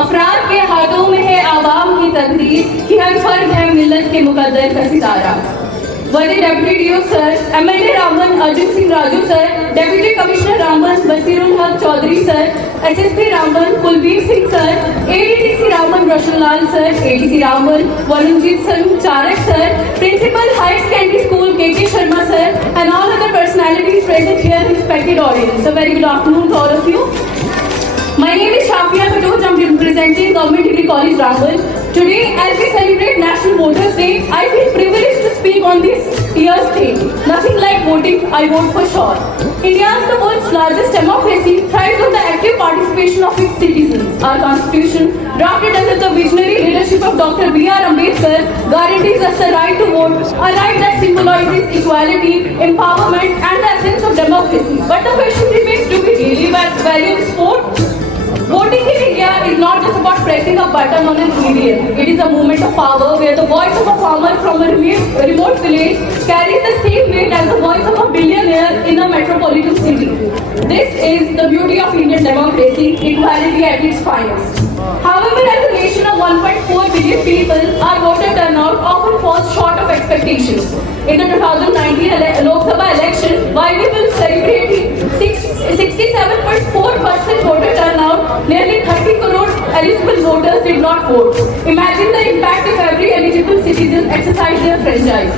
अफराद के हाथों में है आवाम की तकदीर कि हर फर्द है मिल्लत के मुकद्दर का सितारा। वली deputy DO sir, MLA Raman Arjun Singh Raju sir, deputy commissioner Raman Basirul Haq Chaudhary sir, SSP Raman Kulbir Singh sir, ADTC Raman Roshan Lal sir, ADC Raman Varunjit Singh Charak sir, principal higher secondary school के Sharma sir, and all other personalities present here in respected audience. A very good afternoon to all of you. My name is Shafia Khatoj. I'm representing Government Degree College Rambal. Today, as we celebrate National Voters Day, I feel privileged to speak on this year's theme. Nothing like voting, I vote for sure. India is the world's largest democracy, thrives on the active participation of its citizens. Our constitution, drafted under the visionary leadership of Dr. B.R. Ambedkar, guarantees us the right to vote, a right that symbolizes equality, empowerment, and the essence of democracy. But the question remains: do we really value this vote? Voting in India is not just about pressing a button on an EVM. It is a movement of power where the voice of a farmer from a remote village carries the same weight as the voice of a billionaire in a metropolitan city. This is the beauty of Indian democracy, equality at its finest. However, as a nation of 1.4 billion people, our voter turnout often falls short of expectations. In the 2019 Lok Sabha election, while we will celebrate 67.4% voter turnout, nearly 30 crore eligible voters did not vote. Imagine the impact if every eligible citizen exercised their franchise.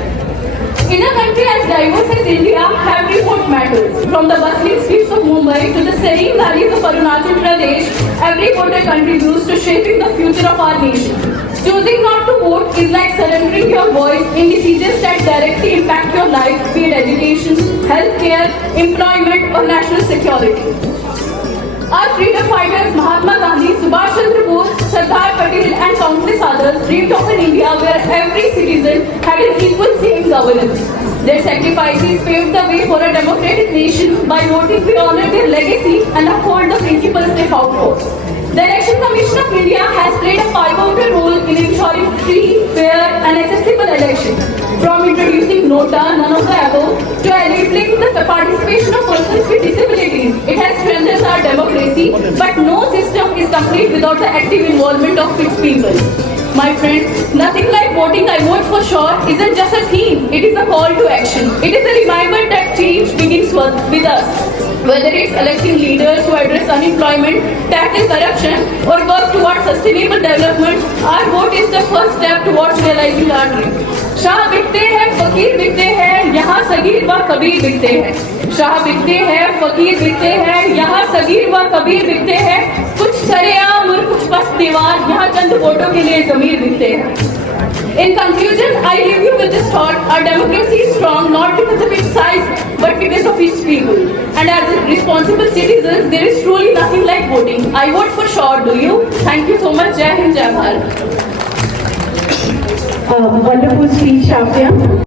In a country as diverse as India, every vote matters. From the bustling streets of Mumbai to the serene valleys of Arunachal Pradesh, every voter contributes to shaping the future of our nation. Choosing not to vote is like surrendering your voice in decisions that directly impact your life, be it education, healthcare, employment, or national security. Our freedom fighters Mahatma Gandhi, Subhash Chandra Bose, Sardar Patel, and countless others dreamed of an India where every citizen had an equal say in governance. Their sacrifices paved the way for a democratic nation. By voting, we honor their legacy and uphold the principles they fought for. The Election Commission of India has played a pivotal role in ensuring free, fair, and accessible elections. From introducing Nota, none of the above, to enabling the participation of persons with disabilities, it has strengthened our democracy. But no system is complete without the active involvement of its people. My friends, nothing like voting I vote for sure isn't just a theme, it is a call to action. It is a reminder that change begins with us. Whether it's electing leaders who address unemployment, tackle corruption, or work towards sustainable development, our vote is the first step towards realizing our dream. Shah बिकते हैं, फकीर बिकते हैं, यहाँ सगीर व कबीर बिकते हैं। शाह बिकते हैं, फकीर बिकते हैं, यहाँ सगीर व कबीर बिकते हैं। कुछ सरेआम और कुछ बस दीवार, यहाँ चंद वोटों के लिए जमीर बिकते हैं। In conclusion, I leave you with this thought: our democracy is strong not because of its size, but because of its people. And as responsible citizens, there is truly nothing like voting. I vote for sure. Do you? Thank you so much. Jai Hind, Jai Bharat. Wonderful speech, Shafia.